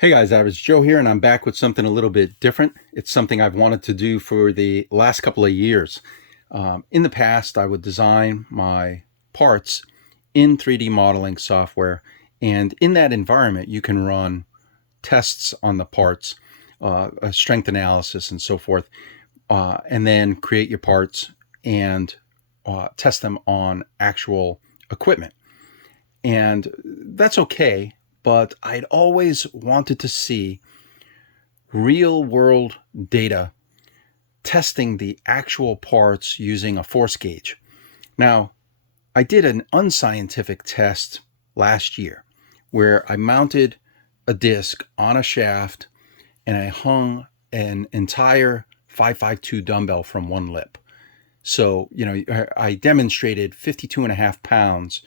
Hey guys, Average Joe here, and I'm back with something a little bit different. It's something I've wanted to do for the last couple of years. In the past, I would design my parts in 3D modeling software, and in that environment, you can run tests on the parts, a strength analysis, and so forth, and then create your parts and test them on actual equipment. And that's okay. But I'd always wanted to see real world data testing the actual parts using a force gauge. Now, I did an unscientific test last year where I mounted a disc on a shaft and I hung an entire 552 dumbbell from one lip. So, I demonstrated 52.5 pounds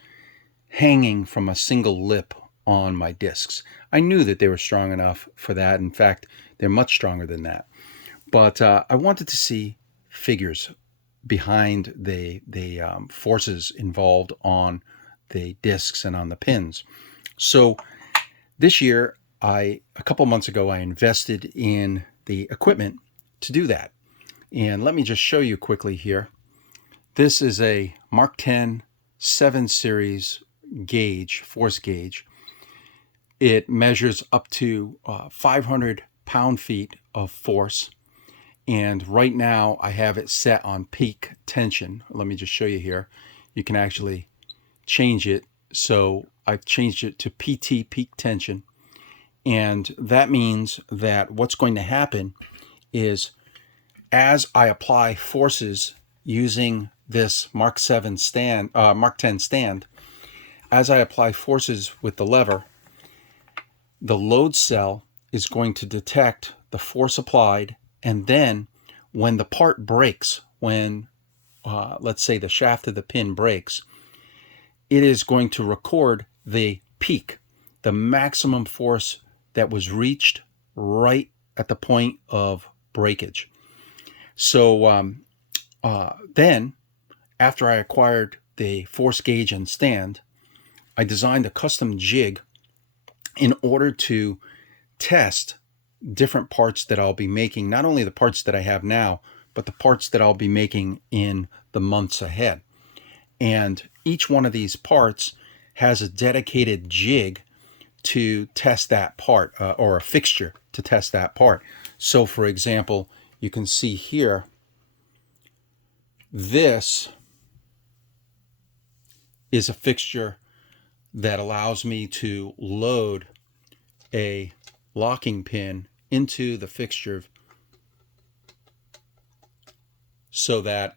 hanging from a single lip on my discs. I knew that they were strong enough for that. In fact, they're much stronger than that. But I wanted to see figures behind the forces involved on the discs and on the pins. So this year, a couple months ago, I invested in the equipment to do that. And let me just show you quickly here. This is a Mark X 7 series gauge, force gauge. It measures up to 500 pound-feet of force. And right now I have it set on peak tension. Let me just show you here. You can actually change it. So I've changed it to PT, peak tension. And that means that what's going to happen is as I apply forces using this Mark 7 stand, Mark 10 stand, as I apply forces with the lever, the load cell is going to detect the force applied, and then when the part breaks, when let's say the shaft of the pin breaks, it is going to record the peak, the maximum force that was reached right at the point of breakage. So then, after I acquired the force gauge and stand, I designed a custom jig in order to test different parts that I'll be making, not only the parts that I have now, but the parts that I'll be making in the months ahead. And each one of these parts has a dedicated jig to test that part, or a fixture to test that part. So for example, you can see here, this is a fixture that allows me to load a locking pin into the fixture so that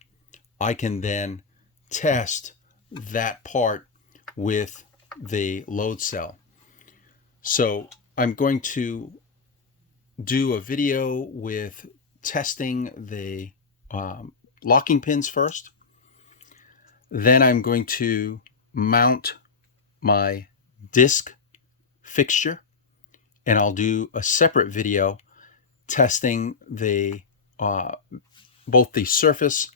I can then test that part with the load cell. So I'm going to do a video with testing the locking pins first. Then I'm going to mount my disc fixture, and I'll do a separate video testing the both the surface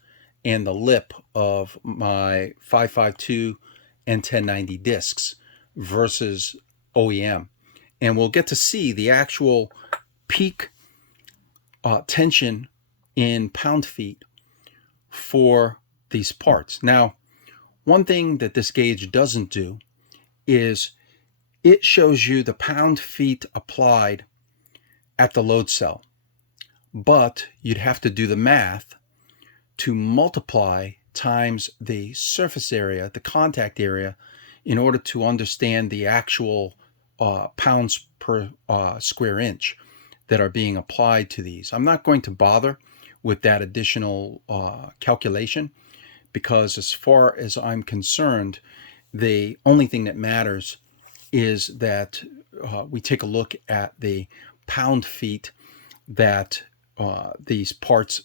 and the lip of my 552 and 1090 discs versus OEM. And we'll get to see the actual peak tension in pound-feet for these parts. Now, one thing that this gauge doesn't do is it shows you the pound-feet applied at the load cell. But you'd have to do the math to multiply times the surface area, the contact area, in order to understand the actual pounds per square inch that are being applied to these. I'm not going to bother with that additional calculation, because as far as I'm concerned, the only thing that matters is that we take a look at the pound-feet that these parts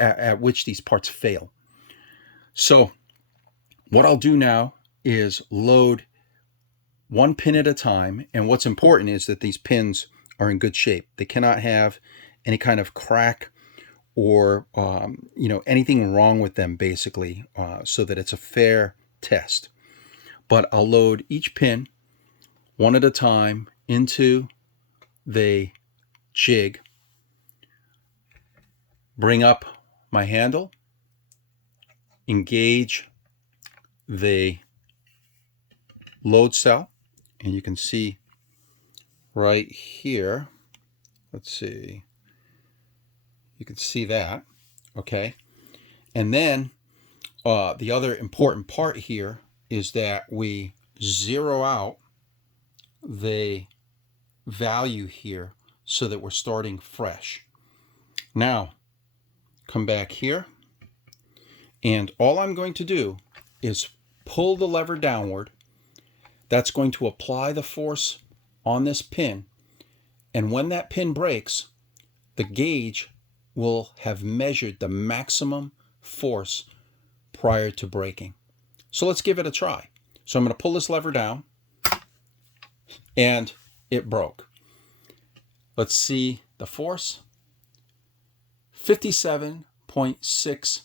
at which these parts fail. So what I'll do now is load one pin at a time, and what's important is that these pins are in good shape. They cannot have any kind of crack or anything wrong with them, basically, so that it's a fair test. But I'll load each pin one at a time into the jig, bring up my handle, engage the load cell, and you can see right here, let's see, you can see that, okay? And then the other important part here is that we zero out the value here so that we're starting fresh. Now, come back here, and all I'm going to do is pull the lever downward. That's going to apply the force on this pin, and when that pin breaks, the gauge will have measured the maximum force prior to breaking. So let's give it a try. So I'm going to pull this lever down, and it broke. Let's see the force. 57.6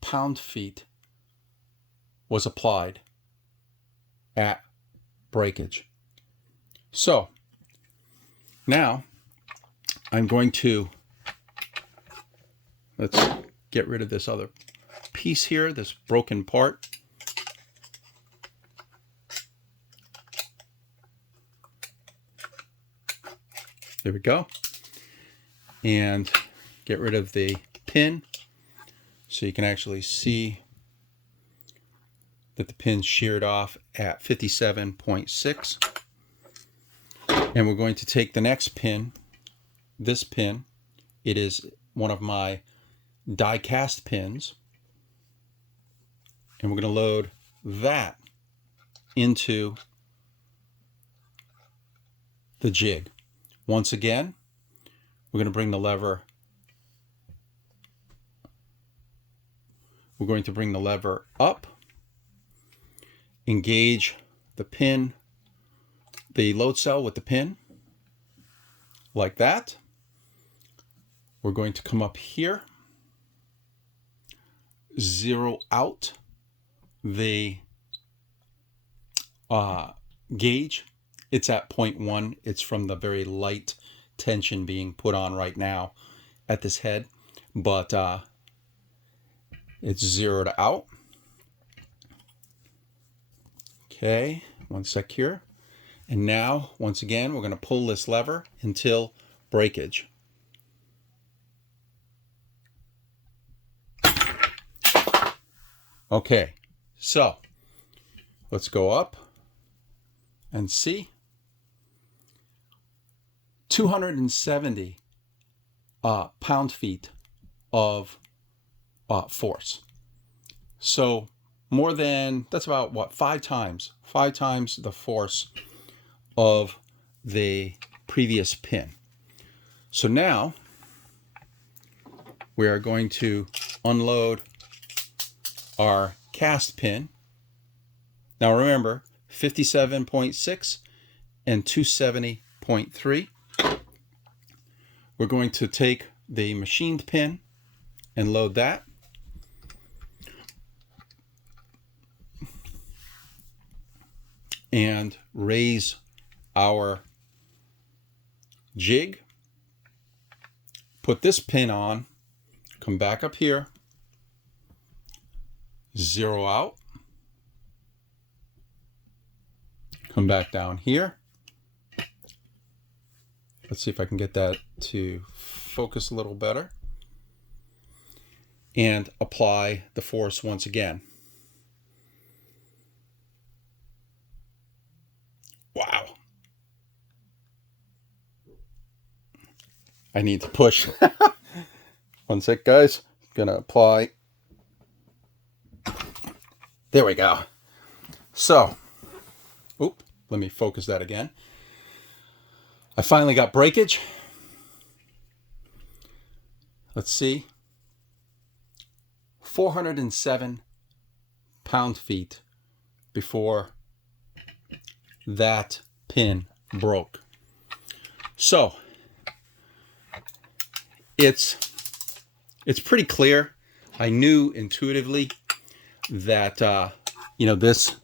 pound-feet was applied at breakage. So now I'm going to, let's get rid of this other piece here, this broken part. There we go. And get rid of the pin so you can actually see that the pin sheared off at 57.6. And we're going to take the next pin, this pin. It is one of my die-cast pins. And we're going to load that into the jig. Once again, we're going to bring the lever. We're going to bring the lever up, engage the pin, the load cell with the pin, like that. We're going to come up here, zero out the gauge. It's at 0.1. It's from the very light tension being put on right now at this head, but it's zeroed out. Okay, one sec here. And now, once again, we're going to pull this lever until breakage. Okay, so let's go up and see. 270 pound-feet of force. So more than, that's about what, 5 times the force of the previous pin. So now we are going to unload our cast pin. Now remember, 57.6 and 270.3. We're going to take the machined pin and load that. And raise our jig. Put this pin on. Come back up here. Zero out. Come back down here. Let's see if I can get that to focus a little better. And apply the force once again. Wow. I need to push. One sec, guys. Gonna apply. There we go. So, let me focus that again. I finally got breakage. Let's see. 407 pound-feet before that pin broke. So it's pretty clear. I knew intuitively that this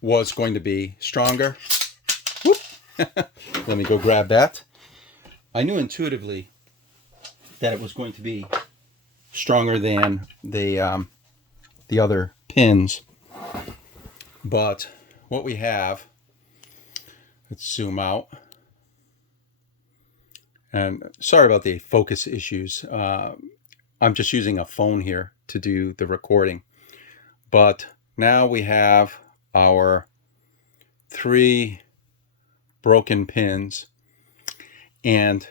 was going to be stronger. Whoop. Let me go grab that. I knew intuitively that it was going to be stronger than the other pins, but what we have, let's zoom out. And sorry about the focus issues. I'm just using a phone here to do the recording. But now we have our 3 broken pins, and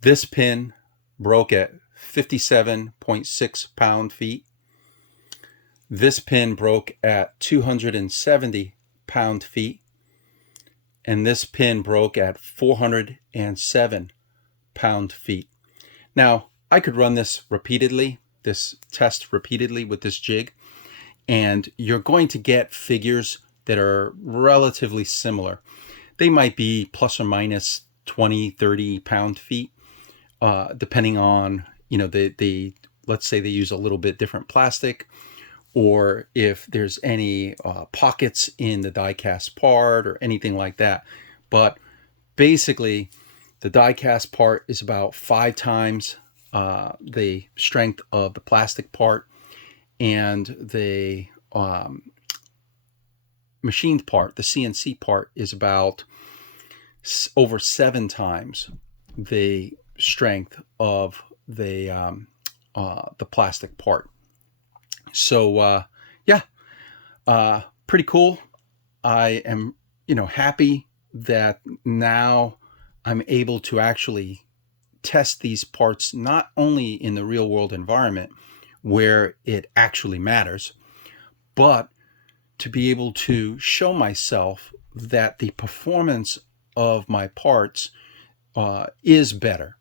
this pin broke at 57.6 pound-feet. This pin broke at 270 pound-feet, and this pin broke at 407 pound-feet. Now, I could run this test repeatedly with this jig, and you're going to get figures that are relatively similar. They might be plus or minus 20, 30 pound-feet, depending on, you know, let's say they use a little bit different plastic, or if there's any pockets in the die-cast part or anything like that. But basically, the die-cast part is about 5 times the strength of the plastic part, and the machined part, the CNC part, is about over 7 times the strength of the plastic part. So yeah, pretty cool. I am, happy that now I'm able to actually test these parts not only in the real world environment where it actually matters, but to be able to show myself that the performance of my parts is better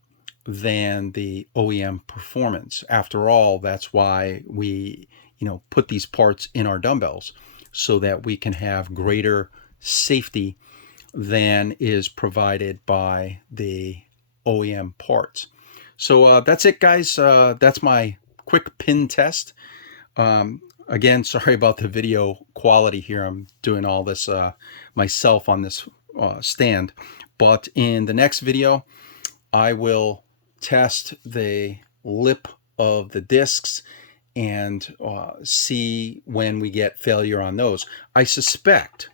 than the OEM performance. After all, that's why we put these parts in our dumbbells, so that we can have greater safety than is provided by the OEM parts. So that's it, guys. That's my quick pin test. Again, sorry about the video quality here. I'm doing all this myself on this stand. But in the next video, I will test the lip of the discs and see when we get failure on those. I suspect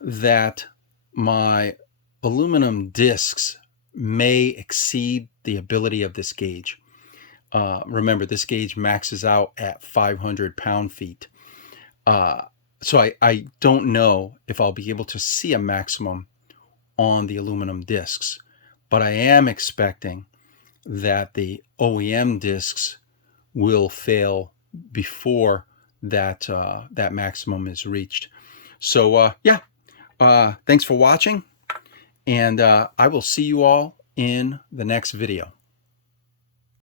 that my aluminum discs may exceed the ability of this gauge. Remember, this gauge maxes out at 500 pound-feet. So I don't know if I'll be able to see a maximum on the aluminum discs, but I am expecting that the OEM discs will fail before that that maximum is reached. So yeah, thanks for watching, and I will see you all in the next video.